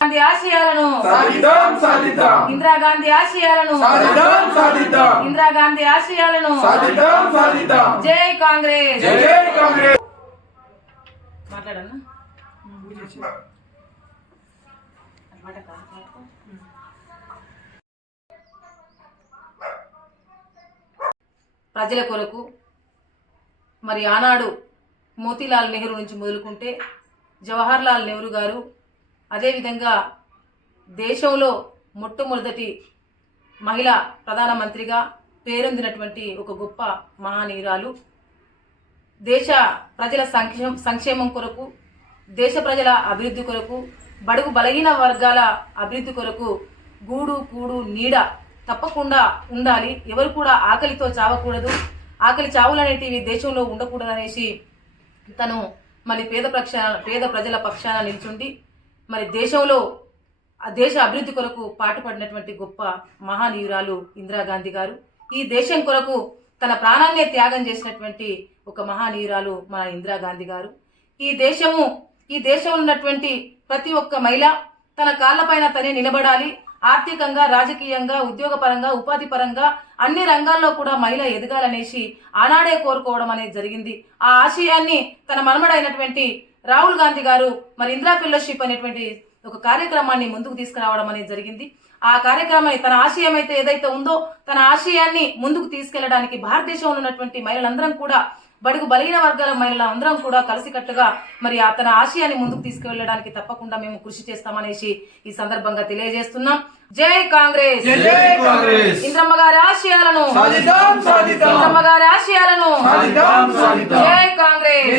గాంధీ ఆశయాలను సాధిద్దాం సాధిద్దాం. ఇందిరాగాంధీ ఆశయాలను సాధిద్దాం సాధిద్దాం. ఇందిరాగాంధీ ఆశయాలను సాధిద్దాం సాధిద్దాం. జై కాంగ్రెస్. జై కాంగ్రెస్. మాట్లాడన్నా? ప్రజల కొరకు మరి ఆనాడు మోతీలాల్ నెహ్రూ నుంచి మొదలుకుంటే జవహర్ లాల్ నెహ్రూ గారు అదేవిధంగా దేశంలో మొట్టమొదటి మహిళా ప్రధానమంత్రిగా పేరొందినటువంటి ఒక గొప్ప మహానీయురాలు. దేశ ప్రజల సంక్షేమం సంక్షేమం కొరకు దేశ ప్రజల అభివృద్ధి కొరకు బడుగు బలహీన వర్గాల అభివృద్ధి కొరకు గూడు కూడు నీడ తప్పకుండా ఉండాలి. ఎవరు కూడా ఆకలితో చావకూడదు. ఆకలి చావులు అనేటివి దేశంలో ఉండకూడదు అనేసి తను మళ్ళీ పేద పక్షాన పేద ప్రజల పక్షాన నిల్చుండి మరి దేశంలో ఆ దేశ అభివృద్ధి కొరకు పాటుపడినటువంటి గొప్ప మహానీయురాలు ఇందిరాగాంధీ గారు. ఈ దేశం కొరకు తన ప్రాణాన్నే త్యాగం చేసినటువంటి ఒక మహానీయురాలు మన ఇందిరాగాంధీ గారు. ఈ దేశము ఈ దేశంలో ఉన్నటువంటి ప్రతి ఒక్క మహిళ తన కాళ్ళపైన తనే నిలబడాలి. ఆర్థికంగా రాజకీయంగా ఉద్యోగపరంగా ఉపాధి పరంగా అన్ని రంగాల్లో కూడా మహిళ ఎదగాలనేసి ఆనాడే కోరుకోవడం అనేది జరిగింది. ఆ ఆశయాన్ని తన మనమడైనటువంటి రాహుల్ గాంధీ గారు మరి ఇందిరా ఫెలోషిప్ అనేటువంటి ఒక కార్యక్రమాన్ని ముందుకు తీసుకురావడం అనేది జరిగింది. ఆ కార్యక్రమాన్ని తన ఆశయం అయితే ఏదైతే ఉందో తన ఆశయాన్ని ముందుకు తీసుకెళ్ళడానికి భారతదేశంలో ఉన్నటువంటి మహిళలందరం కూడా బడుగు బలహీన వర్గాల మహిళల అందరం కూడా కలిసికట్టుగా మరి ఆ తన ఆశయాన్ని ముందుకు తీసుకువెళ్ళడానికి తప్పకుండా మేము కృషి చేస్తామనేసి ఈ సందర్భంగా తెలియజేస్తున్నాం. జై కాంగ్రెస్! ఇంద్రమ్మ గారి ఆశయాలను ఇంద్రమ్మ గారి ఆశయాలను జై